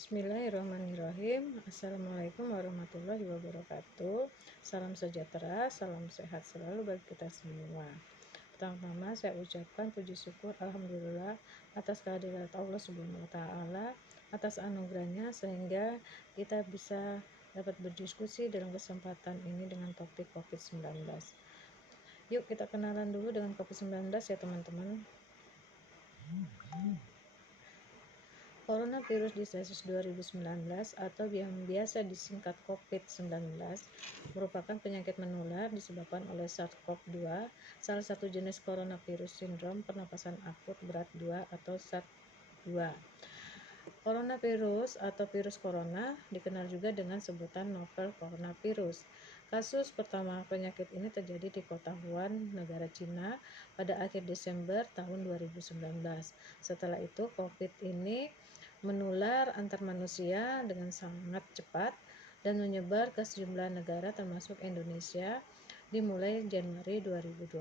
Bismillahirrahmanirrahim. Assalamualaikum warahmatullahi wabarakatuh. Salam sejahtera, salam sehat selalu bagi kita semua. Pertama-tama saya ucapkan puji syukur Alhamdulillah atas kehadirat Allah Subhanahu wa Ta'ala, atas anugerahnya sehingga kita bisa dapat berdiskusi dalam kesempatan ini dengan topik COVID-19. Yuk kita kenalan dulu dengan COVID-19 ya teman-teman. Coronavirus disease 2019 atau yang biasa disingkat COVID-19 merupakan penyakit menular disebabkan oleh SARS-CoV-2, salah satu jenis coronavirus sindrom pernapasan akut berat 2 atau SARS-2. Coronavirus atau virus corona dikenal juga dengan sebutan novel coronavirus. Kasus pertama penyakit ini terjadi di kota Wuhan, negara Cina pada akhir Desember tahun 2019. Setelah itu COVID ini menular antar manusia dengan sangat cepat dan menyebar ke sejumlah negara termasuk Indonesia dimulai Januari 2020.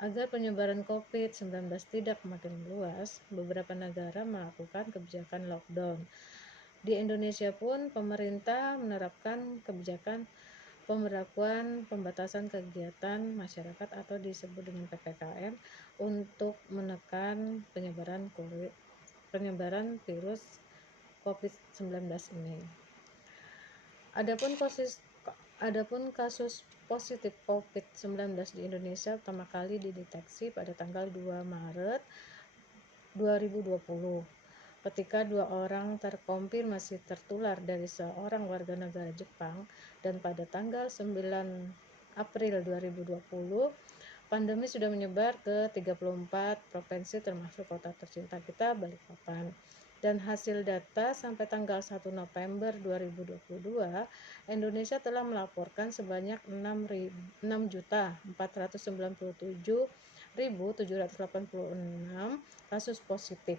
Agar penyebaran COVID-19 tidak makin luas, beberapa negara melakukan kebijakan lockdown. Di Indonesia pun pemerintah menerapkan kebijakan pemberlakuan pembatasan kegiatan masyarakat atau disebut dengan PPKM untuk menekan penyebaran virus COVID-19 ini. Adapun kasus positif COVID-19 di Indonesia pertama kali dideteksi pada tanggal 2 Maret 2020 ketika 2 orang terkonfirmasi tertular dari seorang warga negara Jepang, dan pada tanggal 9 April 2020 pandemi sudah menyebar ke 34 provinsi termasuk kota tercinta kita Balikpapan. Dan hasil data sampai tanggal 1 November 2022, Indonesia telah melaporkan sebanyak 6.497.786 kasus positif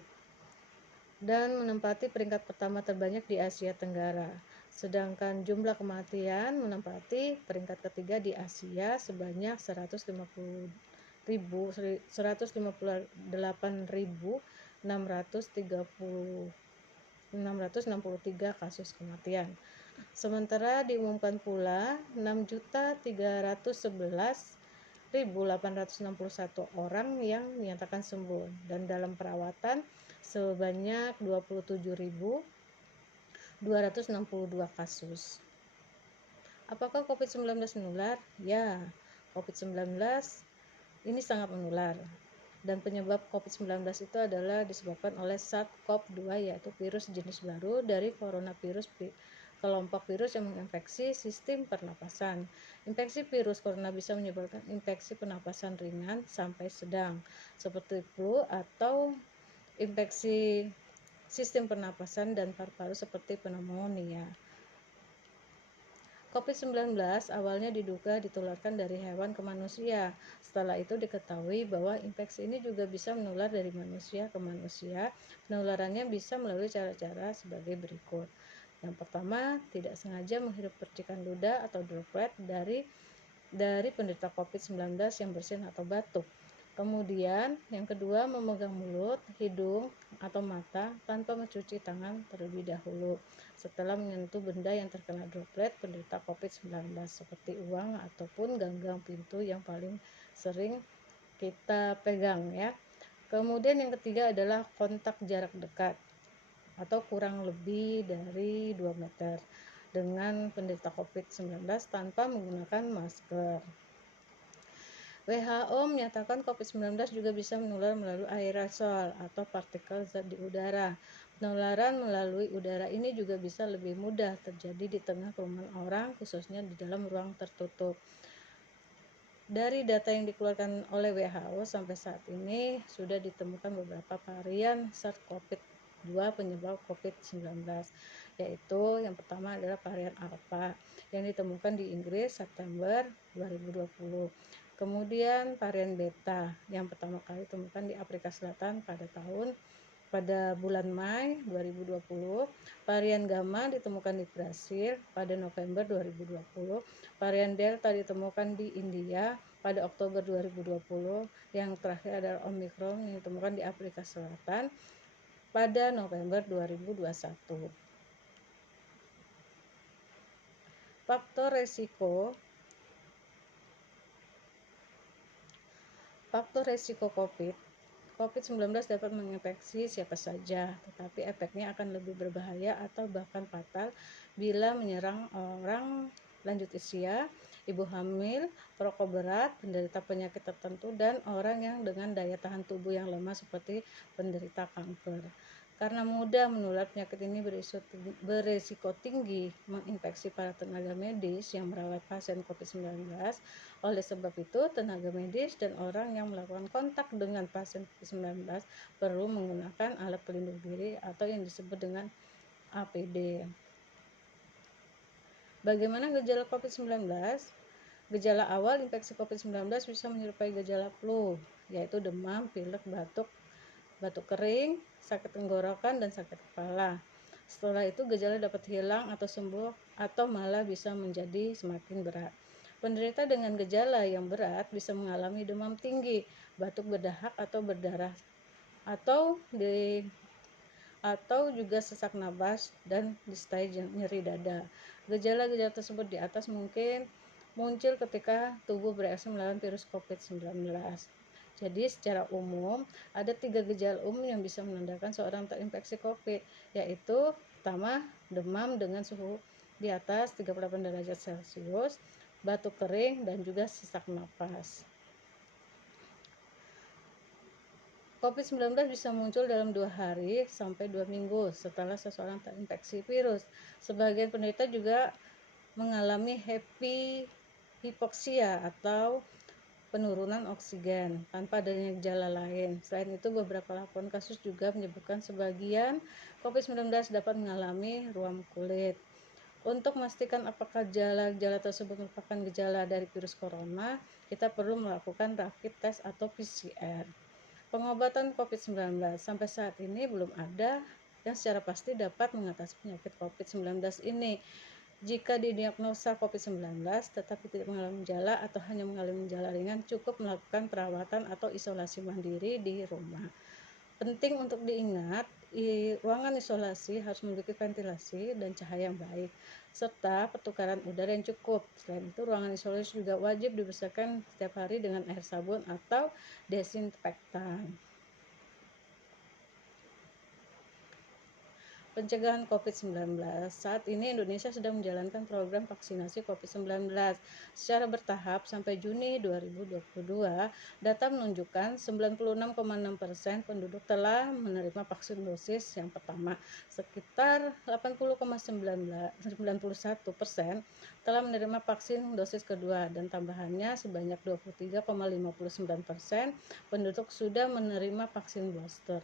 dan menempati peringkat pertama terbanyak di Asia Tenggara. Sedangkan jumlah kematian menempati peringkat ketiga di Asia sebanyak 158.663 kasus kematian. Sementara diumumkan pula 6.311.861 orang yang dinyatakan sembuh dan dalam perawatan sebanyak 27.262 kasus. Apakah COVID-19 menular? Ya, COVID-19 ini sangat menular. Dan penyebab COVID-19 itu adalah disebabkan oleh SARS-CoV-2, yaitu virus jenis baru dari coronavirus, kelompok virus yang menginfeksi sistem pernapasan. Infeksi virus corona bisa menyebabkan infeksi pernapasan ringan sampai sedang, seperti flu atau infeksi sistem pernapasan dan paru-paru seperti pneumonia. COVID-19 awalnya diduga ditularkan dari hewan ke manusia. Setelah itu diketahui bahwa infeksi ini juga bisa menular dari manusia ke manusia. Penularannya bisa melalui cara-cara sebagai berikut. Yang pertama, tidak sengaja menghirup percikan ludah atau droplet dari penderita COVID-19 yang bersin atau batuk. Kemudian, yang kedua, memegang mulut, hidung, atau mata tanpa mencuci tangan terlebih dahulu setelah menyentuh benda yang terkena droplet penderita COVID-19 seperti uang ataupun ganggang pintu yang paling sering kita pegang ya. Kemudian yang ketiga adalah kontak jarak dekat atau kurang lebih dari 2 meter dengan penderita COVID-19 tanpa menggunakan masker. WHO menyatakan COVID-19 juga bisa menular melalui aerosol atau partikel zat di udara. Penularan melalui udara ini juga bisa lebih mudah terjadi di tengah kerumunan orang, khususnya di dalam ruang tertutup. Dari data yang dikeluarkan oleh WHO sampai saat ini sudah ditemukan beberapa varian SARS-CoV-2 penyebab COVID-19, yaitu yang pertama adalah varian Alpha yang ditemukan di Inggris September 2020. Kemudian varian Beta yang pertama kali ditemukan di Afrika Selatan pada bulan Mei 2020. Varian Gamma ditemukan di Brasil pada November 2020. Varian Delta ditemukan di India pada Oktober 2020. Yang terakhir adalah Omicron yang ditemukan di Afrika Selatan pada November 2021. Faktor resiko COVID-19 dapat menginfeksi siapa saja, tetapi efeknya akan lebih berbahaya atau bahkan fatal bila menyerang orang lanjut usia, ibu hamil, perokok berat, penderita penyakit tertentu, dan orang yang dengan daya tahan tubuh yang lemah seperti penderita kanker. Karena mudah menular, penyakit ini berisiko tinggi menginfeksi para tenaga medis yang merawat pasien COVID-19. Oleh sebab itu, tenaga medis dan orang yang melakukan kontak dengan pasien COVID-19 perlu menggunakan alat pelindung diri atau yang disebut dengan APD. Bagaimana gejala COVID-19? Gejala awal infeksi COVID-19 bisa menyerupai gejala flu, yaitu demam, pilek, batuk kering, sakit tenggorokan, dan sakit kepala. Setelah itu gejala dapat hilang atau sembuh atau malah bisa menjadi semakin berat. Penderita dengan gejala yang berat bisa mengalami demam tinggi, batuk berdahak atau berdarah, atau juga sesak napas dan disertai nyeri dada. Gejala-gejala tersebut di atas mungkin muncul ketika tubuh bereaksi melawan virus COVID-19. Jadi secara umum ada 3 gejala umum yang bisa menandakan seorang terinfeksi COVID, yaitu pertama demam dengan suhu di atas 38 derajat Celcius, batuk kering, dan juga sesak napas. COVID-19 bisa muncul dalam 2 hari sampai 2 minggu setelah seseorang terinfeksi virus. Sebagian penderita juga mengalami hipoksia atau penurunan oksigen tanpa adanya gejala lain. Selain itu, beberapa laporan kasus juga menyebutkan sebagian COVID-19 dapat mengalami ruam kulit. Untuk memastikan apakah gejala-gejala tersebut merupakan gejala dari virus corona, kita perlu melakukan rapid test atau PCR. Pengobatan COVID-19 sampai saat ini belum ada yang secara pasti dapat mengatasi penyakit COVID-19 ini. Jika didiagnosa COVID-19 tetapi tidak mengalami gejala atau hanya mengalami gejala ringan, cukup melakukan perawatan atau isolasi mandiri di rumah. Penting untuk diingat, ruangan isolasi harus memiliki ventilasi dan cahaya yang baik, serta pertukaran udara yang cukup. Selain itu, ruangan isolasi juga wajib dibersihkan setiap hari dengan air sabun atau desinfektan. Pencegahan COVID-19. Saat ini Indonesia sedang menjalankan program vaksinasi COVID-19 secara bertahap sampai Juni 2022. Data menunjukkan 96,6% penduduk telah menerima vaksin dosis yang pertama. Sekitar 80,91% telah menerima vaksin dosis kedua, dan tambahannya sebanyak 23,59% penduduk sudah menerima vaksin booster.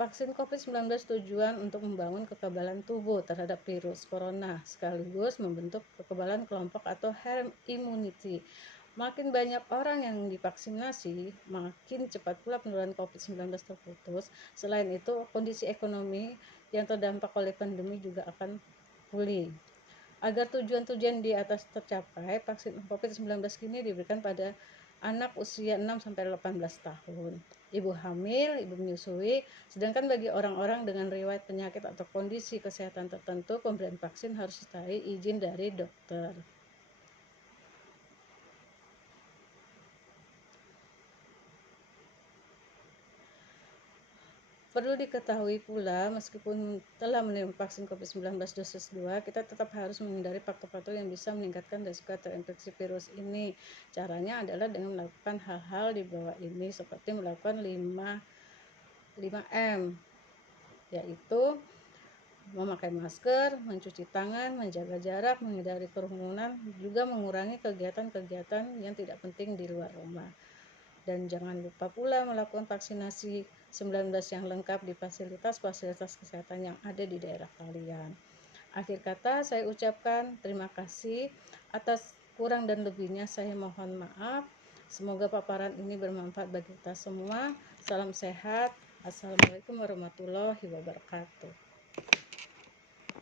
Vaksin COVID-19 tujuan untuk membangun kekebalan tubuh terhadap virus corona, sekaligus membentuk kekebalan kelompok atau herd immunity. Makin banyak orang yang divaksinasi, makin cepat pula penularan COVID-19 terputus. Selain itu, kondisi ekonomi yang terdampak oleh pandemi juga akan pulih. Agar tujuan-tujuan di atas tercapai, vaksin COVID-19 kini diberikan pada anak usia 6-18 tahun, ibu hamil, ibu menyusui. Sedangkan bagi orang-orang dengan riwayat penyakit atau kondisi kesehatan tertentu, pemberian vaksin harus disertai izin dari dokter. Perlu diketahui pula, meskipun telah menerima vaksin COVID-19 dosis 2, kita tetap harus menghindari faktor-faktor yang bisa meningkatkan risiko terinfeksi virus ini. Caranya adalah dengan melakukan hal-hal di bawah ini, seperti melakukan 5M, yaitu memakai masker, mencuci tangan, menjaga jarak, menghindari kerumunan, juga mengurangi kegiatan-kegiatan yang tidak penting di luar rumah. Dan jangan lupa pula melakukan vaksinasi 19 yang lengkap di fasilitas-fasilitas kesehatan yang ada di daerah kalian. Akhir kata, saya ucapkan terima kasih. Atas kurang dan lebihnya saya mohon maaf. Semoga paparan ini bermanfaat bagi kita semua. Salam sehat. Assalamualaikum warahmatullahi wabarakatuh.